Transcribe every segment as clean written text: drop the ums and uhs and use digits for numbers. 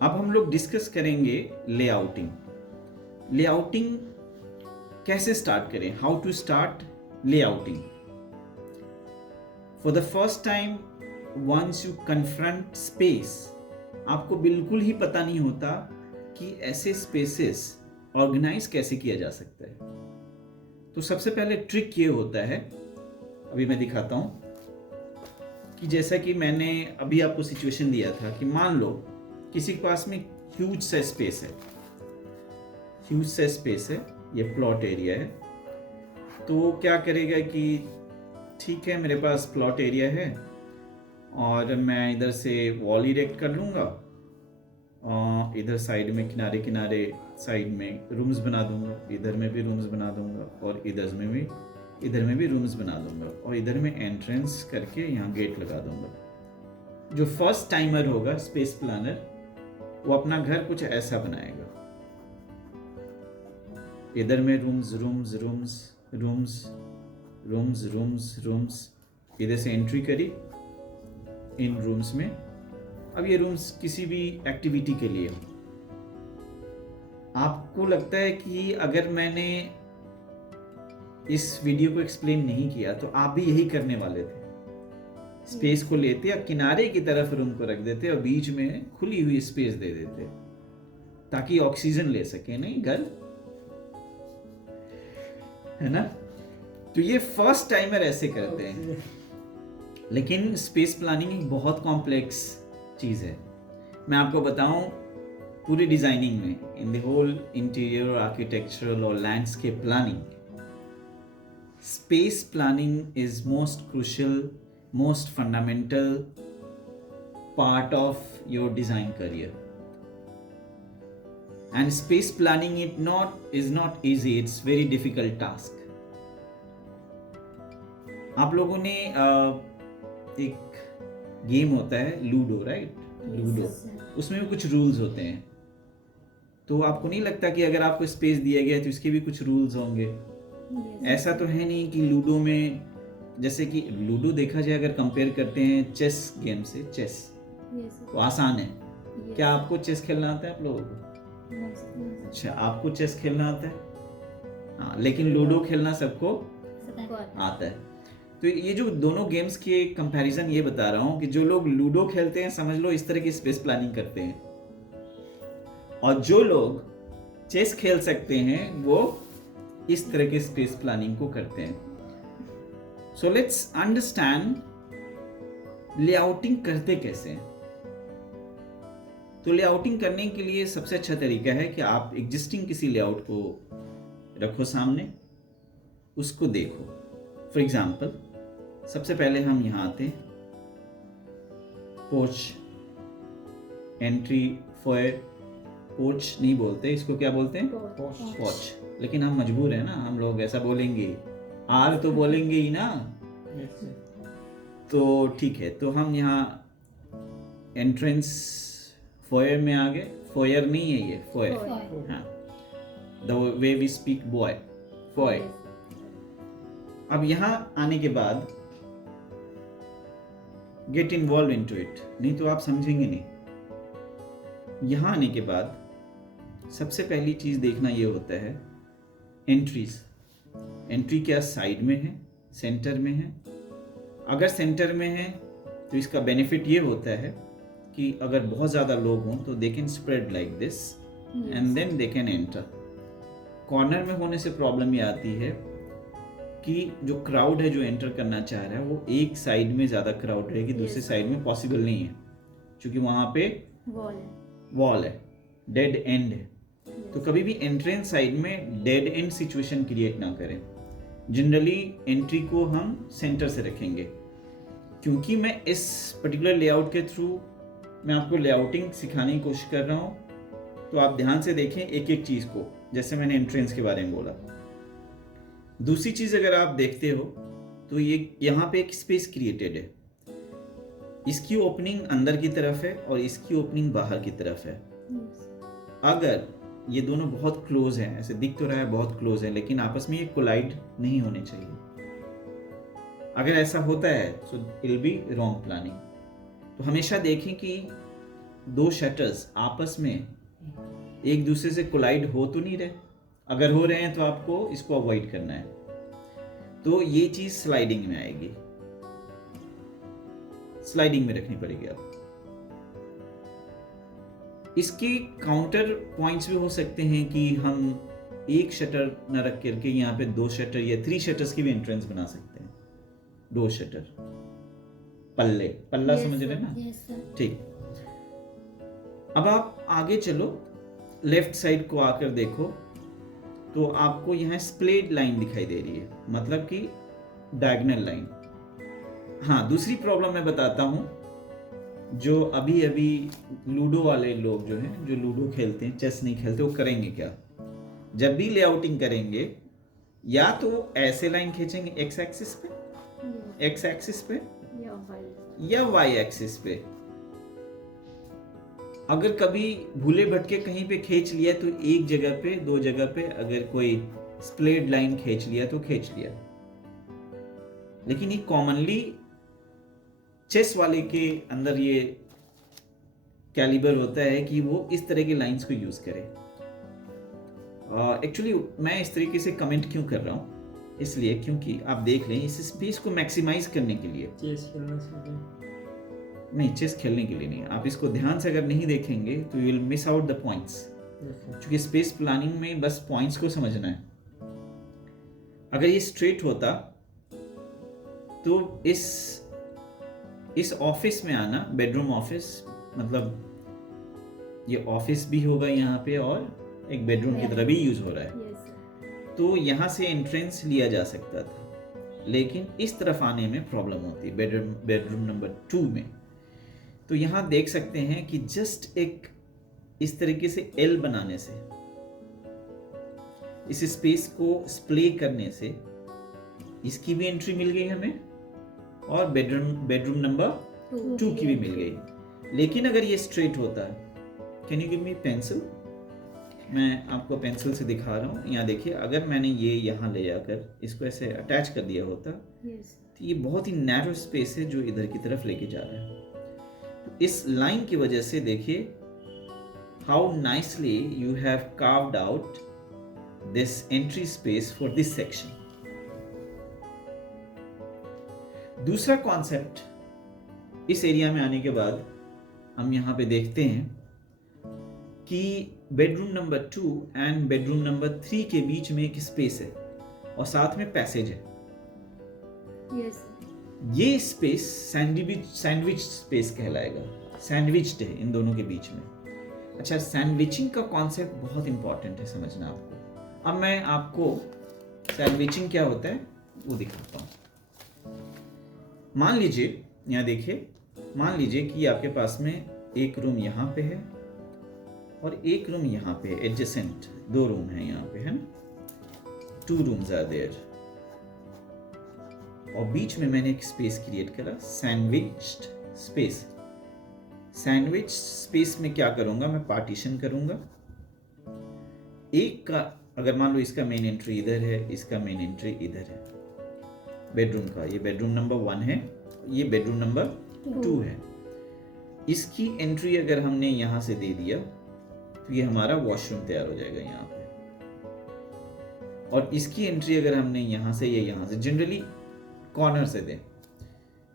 अब हम लोग डिस्कस करेंगे लेआउटिंग। लेआउटिंग कैसे स्टार्ट करें, how to start layouting. For the first time once you confront space, आपको बिल्कुल ही पता नहीं होता कि ऐसे स्पेसेस ऑर्गेनाइज कैसे किया जा सकता है। तो सबसे पहले ट्रिक ये होता है, अभी मैं दिखाता हूं कि जैसा कि मैंने अभी आपको सिचुएशन दिया था कि मान लो किसी के पास में ह्यूज सा स्पेस है, ये प्लॉट एरिया है। तो वो क्या करेगा कि ठीक है मेरे पास प्लॉट एरिया है और मैं इधर से वॉल इरेक्ट कर लूँगा और इधर साइड में किनारे साइड में रूम्स बना दूंगा, इधर में भी रूम्स बना दूंगा और इधर में भी रूम्स बना दूंगा और इधर में एंट्रेंस करके यहाँ गेट लगा दूंगा। जो फर्स्ट टाइमर होगा स्पेस प्लानर, वो अपना घर कुछ ऐसा बनाएगा। इधर में रूम्स, इधर से एंट्री करी इन रूम्स में। अब ये रूम्स किसी भी एक्टिविटी के लिए, आपको लगता है कि अगर मैंने इस वीडियो को एक्सप्लेन नहीं किया तो आप भी यही करने वाले थे। स्पेस को लेते और किनारे की तरफ रूम को रख देते और बीच में खुली हुई स्पेस दे देते ताकि ऑक्सीजन ले सके नहीं घर, है ना। तो ये फर्स्ट टाइमर ऐसे करते हैं। लेकिन स्पेस प्लानिंग एक बहुत कॉम्प्लेक्स चीज है। मैं आपको बताऊं, पूरी डिजाइनिंग में, in the whole interior architectural और landscape planning, space planning is most crucial, most fundamental part of your design career. And space planning is not easy, it's very difficult task. आप लोगों ने एक गेम होता है ludo, right? Ludo, उसमें भी कुछ रूल्स होते हैं। तो आपको नहीं लगता कि अगर आपको स्पेस दिया गया है तो इसके भी कुछ रूल्स होंगे? ऐसा तो है नहीं कि लूडो में, जैसे कि लूडो देखा जाए अगर कंपेयर करते हैं चेस गेम से, चेस तो आसान है। क्या आपको चेस खेलना आता है आप लोगों को? अच्छा, आपको चेस खेलना आता है? हाँ, लेकिन लूडो खेलना सबको आता है। तो ये जो दोनों गेम्स के कंपैरिजन ये बता रहा हूँ कि जो लोग लूडो खेलते हैं समझ लो इस तरह की स्पेस प्लानिंग करते हैं, और जो लोग चेस खेल सकते हैं वो इस तरह के स्पेस प्लानिंग को करते हैं। So let's understand लेआउटिंग करते कैसे हैं। तो लेआउटिंग करने के लिए सबसे अच्छा तरीका है कि आप एग्जिस्टिंग किसी लेआउट को रखो सामने, उसको देखो। फॉर एग्जाम्पल, सबसे पहले हम यहाँ आते हैं, पोर्च, एंट्री, फोयर। पोर्च नहीं बोलते इसको, क्या बोलते हैं? पोर्च। लेकिन हम मजबूर है ना, हम लोग ऐसा बोलेंगे, आर तो बोलेंगे ही ना। तो ठीक है, तो हम यहाँ एंट्रेंस फोयर में आ गए। फोयर नहीं है ये, फोयर, हाँ, the way we speak boy, foyer. अब यहाँ आने के बाद गेट इन्वॉल्व इनटू इट, नहीं तो आप समझेंगे नहीं। यहाँ आने के बाद सबसे पहली चीज देखना ये होता है एंट्रीज। एंट्री क्या साइड में है, सेंटर में है? अगर सेंटर में है तो इसका बेनिफिट ये होता है कि अगर बहुत ज़्यादा लोग हों तो they can spread like this and then they can enter. Corner में होने से प्रॉब्लम ये आती है कि जो क्राउड है जो एंटर करना चाह रहा है वो एक साइड में ज़्यादा क्राउड रहेगी, दूसरे साइड में पॉसिबल नहीं है क्योंकि वहाँ पे वॉल है, डेड एंड है। तो कभी भी एंट्रेंस साइड में डेड एंड सिचुएशन क्रिएट ना करें। जनरली एंट्री को हम सेंटर से रखेंगे। क्योंकि मैं इस पर्टिकुलर लेआउट के थ्रू मैं आपको लेआउटिंग सिखाने की कोशिश कर रहा हूँ, तो आप ध्यान से देखें एक एक चीज़ को। जैसे मैंने एंट्रेंस के बारे में बोला, दूसरी चीज़ अगर आप देखते हो तो ये यहाँ पे एक स्पेस क्रिएटेड है। इसकी ओपनिंग अंदर की तरफ है और इसकी ओपनिंग बाहर की तरफ है। अगर ये दोनों बहुत क्लोज हैं, ऐसे दिख तो रहा है बहुत क्लोज है, लेकिन आपस में ये कोलाइड नहीं होने चाहिए। अगर ऐसा होता है तो it will be wrong planning. तो हमेशा देखें कि दो शटर्स आपस में एक दूसरे से कोलाइड हो तो नहीं रहे? अगर हो रहे हैं तो आपको इसको अवॉइड करना है। तो ये चीज स्लाइडिंग में आएगी, स्लाइडिंग में रखनी पड़ेगी आपको। इसके काउंटर पॉइंट्स भी हो सकते हैं कि हम एक शटर न रख करके यहाँ पे दो शटर या 3 शटर्स की भी एंट्रेंस बना सकते हैं। 2 शटर, पल्ला समझ रहे ना? ठीक। अब आप आगे चलो, लेफ्ट साइड को आकर देखो तो आपको यहाँ स्प्लेड लाइन दिखाई दे रही है, मतलब कि डायगोनल लाइन। हाँ, दूसरी प्रॉब्लम मैं बताता हूँ। जो अभी अभी लूडो वाले लोग जो हैं, जो लूडो खेलते हैं, चेस नहीं खेलते, वो करेंगे क्या? जब भी लेआउटिंग करेंगे या तो ऐसे लाइन खींचेंगे एक्स एक्सिस पे या वाई एक्सिस पे। अगर कभी भूले भटके कहीं पे खींच लिया तो एक जगह पे, 2 जगह पे अगर कोई स्प्लेड लाइन खींच लिया तो खींच लिया। लेकिन ये कॉमनली चेस वाले के अंदर ये कैलिबर होता है कि वो इस तरह की लाइंस को यूज करे। एक्चुअली मैं इस तरीके से कमेंट क्यों कर रहा हूँ, इसलिए क्योंकि आप देख लें इस स्पेस को मैक्सिमाइज करने के लिए, नहीं चेस खेलने के लिए नहीं, आप इसको ध्यान से अगर नहीं देखेंगे तो you will miss out the points. क्योंकि स्पेस प्लानिंग में बस पॉइंट्स को समझना है। अगर ये स्ट्रेट होता तो इस ऑफिस में आना, बेडरूम ऑफिस, मतलब ये ऑफिस भी होगा यहाँ पे और एक बेडरूम की तरह भी यूज हो रहा है। तो यहाँ से एंट्रेंस लिया जा सकता था, लेकिन इस तरफ आने में प्रॉब्लम होती है बेडरूम नंबर 2 में। तो यहाँ देख सकते हैं कि जस्ट एक इस तरीके से एल बनाने से, इस स्पेस को स्प्ले करने से इसकी भी एंट्री मिल गई हमें और बेडरूम नंबर 2 की भी मिल गई। लेकिन अगर ये स्ट्रेट होता है, can you give me pencil? मैं आपको पेंसिल से दिखा रहा हूँ। यहाँ देखिए, अगर मैंने ये यहाँ ले जाकर इसको ऐसे अटैच कर दिया होता तो ये बहुत ही नैरो स्पेस है जो इधर की तरफ लेके जा रहा है। तो इस लाइन की वजह से देखिए how nicely you have carved out this entry space for this section. दूसरा कॉन्सेप्ट, इस एरिया में आने के बाद हम यहाँ पे देखते हैं कि bedroom number 2 and bedroom number 3 के बीच में एक स्पेस है और साथ में पैसेज है। ये स्पेस सैंडविच स्पेस कहलाएगा। सैंडविच्ड है इन दोनों के बीच में। अच्छा, सैंडविचिंग का कॉन्सेप्ट बहुत इंपॉर्टेंट है समझना आपको। अब मैं आपको सैंडविचिंग क्या होता है वो दिखाता हूँ। मान लीजिए, यहाँ देखिए, मान लीजिए कि आपके पास में एक रूम यहाँ पे है और एक रूम यहाँ पे है, एडजेसेंट 2 रूम है यहाँ पे, है ना? 2 rooms आर देयर और बीच में मैंने एक स्पेस क्रिएट करा, सैंडविच्ड स्पेस। सैंडविच स्पेस में क्या करूंगा, मैं पार्टीशन करूंगा। एक का, अगर मान लो इसका मेन एंट्री इधर है, इसका मेन एंट्री इधर है बेडरूम का, ये बेडरूम नंबर 1 है, ये बेडरूम नंबर 2 है। इसकी एंट्री अगर हमने यहां से दे दिया तो ये हमारा वॉशरूम तैयार हो जाएगा यहाँ पे। और इसकी एंट्री अगर हमने यहाँ से या यहाँ से, जनरली कॉर्नर से दें,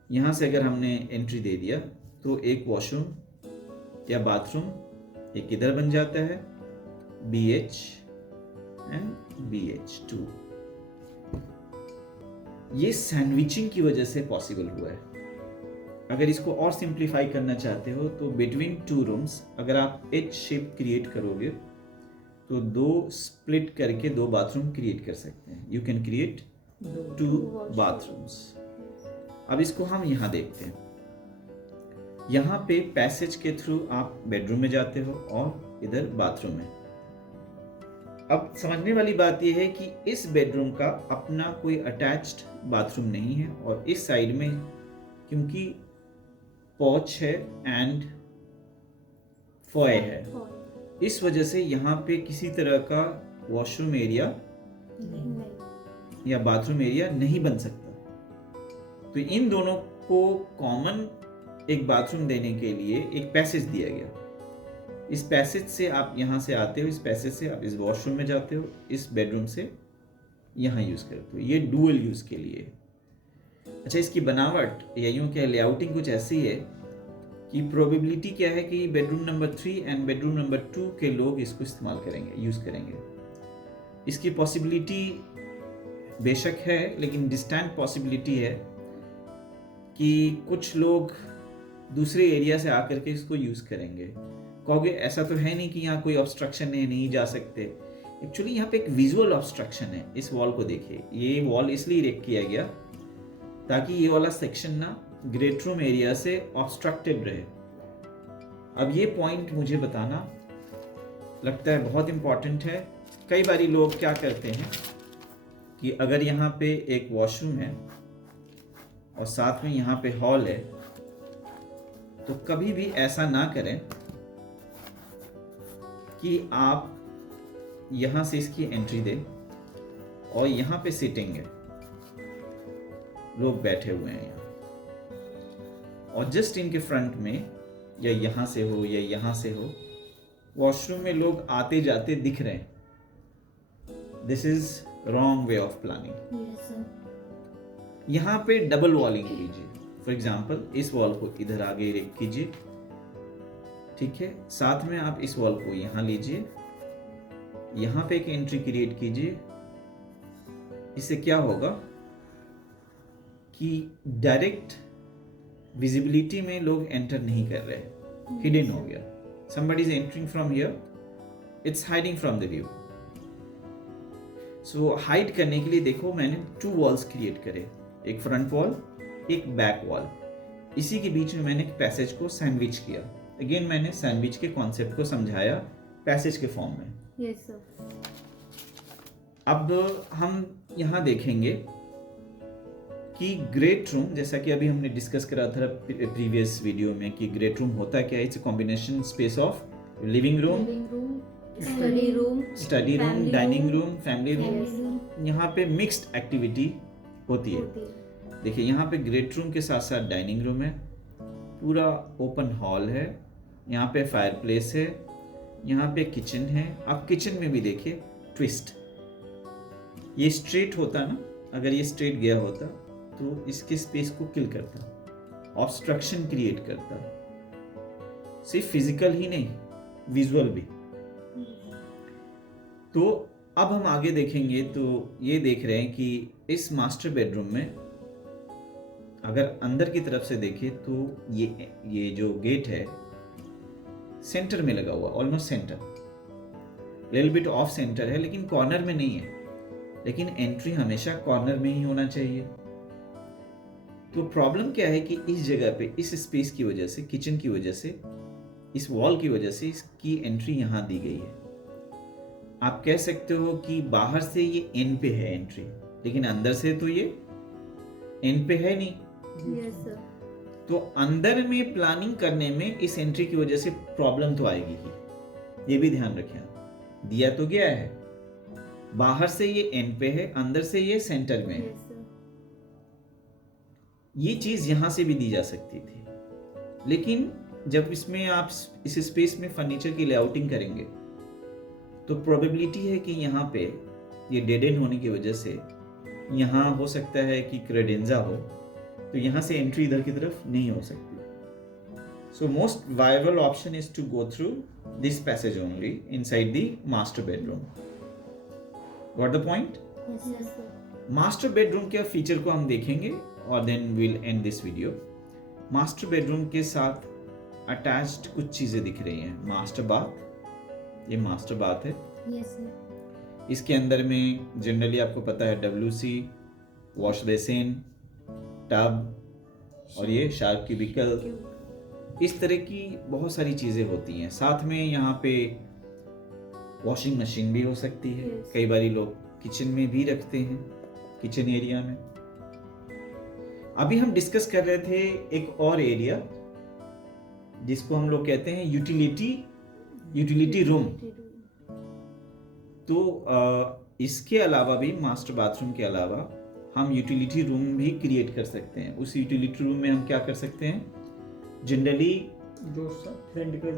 यहाँ से अगर हमने एंट्री दे दिया तो एक वॉशरूम या बाथरूम एक इधर बन जाता है, BH एंड BH2। ये सैंडविचिंग की वजह से पॉसिबल हुआ है। अगर इसको और सिंप्लीफाई करना चाहते हो तो बिटवीन 2 रूम्स अगर आप H शेप क्रिएट करोगे तो 2 स्प्लिट करके 2 बाथरूम क्रिएट कर सकते हैं। You can create 2 bathrooms. अब इसको हम यहाँ देखते हैं। यहाँ पे पैसेज के थ्रू आप बेडरूम में जाते हो और इधर बाथरूम में। अब समझने वाली बात यह है कि इस बेडरूम का अपना कोई अटैच्ड बाथरूम नहीं है और इस साइड में क्योंकि पोर्च है एंड फॉय है, इस वजह से यहाँ पे किसी तरह का वॉशरूम एरिया या बाथरूम एरिया नहीं बन सकता। तो इन दोनों को कॉमन एक बाथरूम देने के लिए एक पैसेज दिया गया। इस पैसेज से आप यहाँ से आते हो, इस पैसेज से आप इस वॉशरूम में जाते हो, इस बेडरूम से यहाँ यूज़ करते हो। ये डुअल यूज़ के लिए। अच्छा, इसकी बनावट या यूँ क्या लेआउटिंग कुछ ऐसी है कि प्रोबेबिलिटी क्या है कि bedroom number 3 and bedroom number 2 के लोग इसको इस्तेमाल करेंगे, यूज़ करेंगे। इसकी पॉसिबिलिटी बेशक है, लेकिन डिस्टेंट पॉसिबिलिटी है कि कुछ लोग दूसरे एरिया से आकर के इसको यूज़ करेंगे। कहोगे ऐसा तो है नहीं कि यहाँ कोई ऑब्स्ट्रक्शन है, नहीं जा सकते। एक्चुअली यहाँ पे एक विजुअल ऑब्स्ट्रक्शन है। इस वॉल को देखिए, ये वॉल इसलिए इरेक्ट किया गया ताकि ये वाला सेक्शन ना ग्रेट रूम एरिया से ऑब्स्ट्रक्टेड रहे। अब ये पॉइंट मुझे बताना लगता है बहुत इंपॉर्टेंट है। कई बारी लोग क्या करते हैं कि अगर यहाँ पे एक वॉशरूम है और साथ में यहाँ पे हॉल है, तो कभी भी ऐसा ना करें कि आप यहाँ से इसकी एंट्री दें और यहाँ पे सिटिंग है, लोग बैठे हुए हैं यहाँ, और जस्ट इनके फ्रंट में या यहाँ से हो या यहाँ से हो वॉशरूम में लोग आते जाते दिख रहे हैं। This is wrong way of planning. यहाँ पे डबल वॉलिंग कीजिए। फॉर एग्जाम्पल इस वॉल को इधर आगे इरेक्ट कीजिए, ठीक है। साथ में आप इस वॉल को यहाँ लीजिए, यहाँ पे एक एंट्री क्रिएट कीजिए। इससे क्या होगा कि डायरेक्ट विजिबिलिटी में लोग एंटर नहीं कर रहे, हिडन हो गया। somebody is entering from here, it's hiding from the view. So hide करने के लिए देखो मैंने 2 वॉल्स क्रिएट करे, एक फ्रंट वॉल, एक बैक वॉल। इसी के बीच में मैंने एक पैसेज को सैंडविच किया। अगेन मैंने सैंडविच के कॉन्सेप्ट को समझाया पैसेज के फॉर्म में। Yes sir. अब हम यहाँ देखेंगे कि ग्रेट रूम, जैसा कि अभी हमने डिस्कस करा था प्रीवियस वीडियो में, कि ग्रेट रूम होता क्या है। It's a combination space of living room, study room, dining room, family room. यहाँ पे मिक्स्ड एक्टिविटी होती है। देखिए यहाँ पे ग्रेट रूम के साथ साथ डाइनिंग रूम है, पूरा ओपन हॉल है, यहाँ पे फायर प्लेस है, यहाँ पे किचन है। आप किचन में भी देखिए ट्विस्ट, ये स्ट्रेट होता ना, अगर ये स्ट्रेट गया होता तो इसके स्पेस को किल करता, ऑब्स्ट्रक्शन क्रिएट करता, सिर्फ फिजिकल ही नहीं विजुअल भी। तो अब हम आगे देखेंगे तो ये देख रहे हैं कि इस मास्टर बेडरूम में अगर अंदर की तरफ से देखें तो ये जो गेट है सेंटर में लगा हुआ, almost centre, little bit of centre है, लेकिन कॉर्नर में नहीं है। लेकिन एंट्री हमेशा कॉर्नर में ही होना चाहिए। तो प्रॉब्लम क्या है कि इस जगह पे, इस स्पेस की वजह से, किचन की वजह से, इस वॉल की वजह से इसकी एंट्री यहाँ दी गई है। आप कह सकते हो कि बाहर से ये एन पे है एंट्री, लेकिन अंदर से तो ये एन पे है नहीं। Yes sir. तो अंदर में प्लानिंग करने में इस एंट्री की वजह से प्रॉब्लम तो आएगी ही, ये भी ध्यान रखें। दिया तो गया है, बाहर से ये एंड पे है, अंदर से ये सेंटर में है। ये चीज यहां से भी दी जा सकती थी, लेकिन जब इसमें आप इस स्पेस में फर्नीचर की लेआउटिंग करेंगे तो प्रोबेबिलिटी है कि यहाँ पे ये डेड एंड होने की वजह से यहाँ हो सकता है कि क्रेडेंजा हो, तो यहाँ से एंट्री इधर की तरफ नहीं हो सकती। So most viable option is to go through this passage only inside the master bedroom. Got the point? Master bedroom के फीचर को हम देखेंगे और then will end this video. Master bedroom के साथ अटैच्ड कुछ चीजें दिख रही हैं। मास्टर बाथ, ये मास्टर बाथ है। Yes sir. इसके अंदर में जनरली आपको पता है WC, वॉश बेसिन, टब और ये शार्क क्यूबिकल, इस तरह की बहुत सारी चीजें होती हैं। साथ में यहाँ पे वॉशिंग मशीन भी हो सकती है। कई बारी लोग किचन में भी रखते हैं, किचन एरिया में। अभी हम डिस्कस कर रहे थे एक और एरिया जिसको हम लोग कहते हैं यूटिलिटी रूम। तो इसके अलावा भी, मास्टर बाथरूम के अलावा, हम यूटिलिटी रूम भी क्रिएट कर सकते हैं। उस यूटिलिटी रूम में हम क्या कर सकते हैं, जनरली जो रेंट का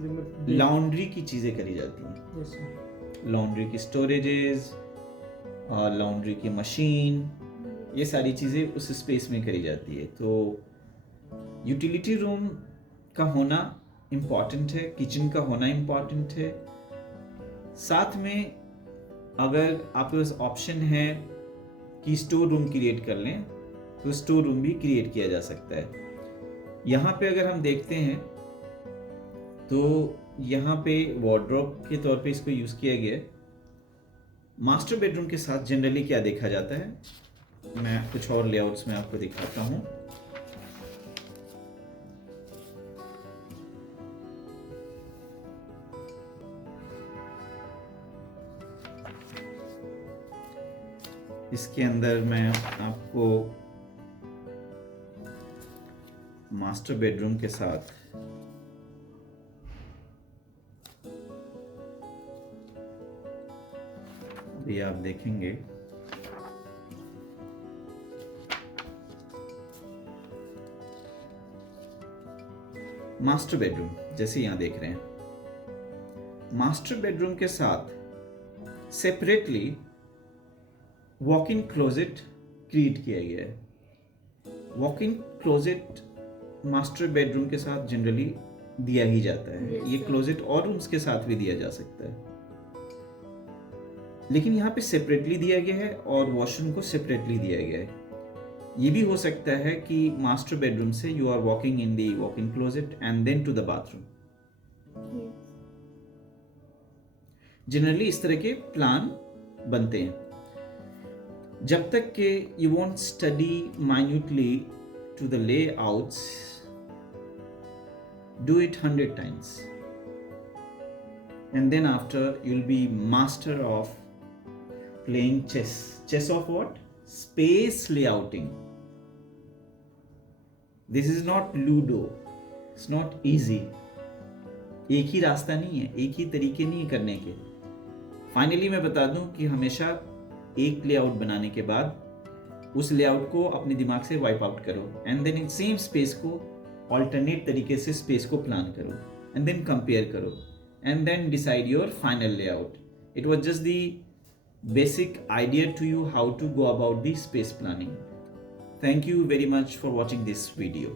लॉन्ड्री की चीज़ें करी जाती हैं, यस सर। लॉन्ड्री की स्टोरेजेस, लॉन्ड्री की मशीन, ये सारी चीज़ें उस स्पेस में करी जाती है। तो यूटिलिटी रूम का होना इम्पॉर्टेंट है, किचन का होना इम्पॉर्टेंट है। साथ में अगर आपके पास ऑप्शन है कि स्टोर रूम क्रिएट कर लें तो स्टोर रूम भी क्रिएट किया जा सकता है। यहाँ पे अगर हम देखते हैं तो यहाँ पे वार्डरोब के तौर पे इसको यूज़ किया गया है। मास्टर बेडरूम के साथ जनरली क्या देखा जाता है, मैं कुछ और लेआउट्स में आपको दिखाता हूँ। इसके अंदर मैं आपको मास्टर बेडरूम के साथ अभी आप देखेंगे मास्टर बेडरूम, जैसे यहां देख रहे हैं, मास्टर बेडरूम के साथ separately walk in closet create किया गया है। Walk in closet master bedroom के साथ जनरली दिया ही जाता है। Yes, ये sir. क्लोजेट और रूम्स के साथ भी दिया जा सकता है, लेकिन यहाँ पे सेपरेटली दिया गया है और वॉशरूम को सेपरेटली दिया गया है। ये भी हो सकता है कि मास्टर बेडरूम से you are walking in the walk in closet and then to the bathroom. Yes. Generally इस तरह के प्लान बनते हैं। जब तक कि you want study minutely to the layouts, do it 100 times and then after you'll be master of playing chess of what? Space layouting. This is not ludo, it's not easy. एक ही रास्ता नहीं है, एक ही तरीके नहीं है करने के। फाइनली मैं बता दूं कि हमेशा एक लेआउट बनाने के बाद उस लेआउट को अपने दिमाग से वाइप आउट करो and then in same space को ऑल्टरनेट तरीके से स्पेस को प्लान करो एंड देन कंपेयर करो and then decide your final layout. It was just the basic idea to you how to go about the space planning. Thank you very much for watching this video.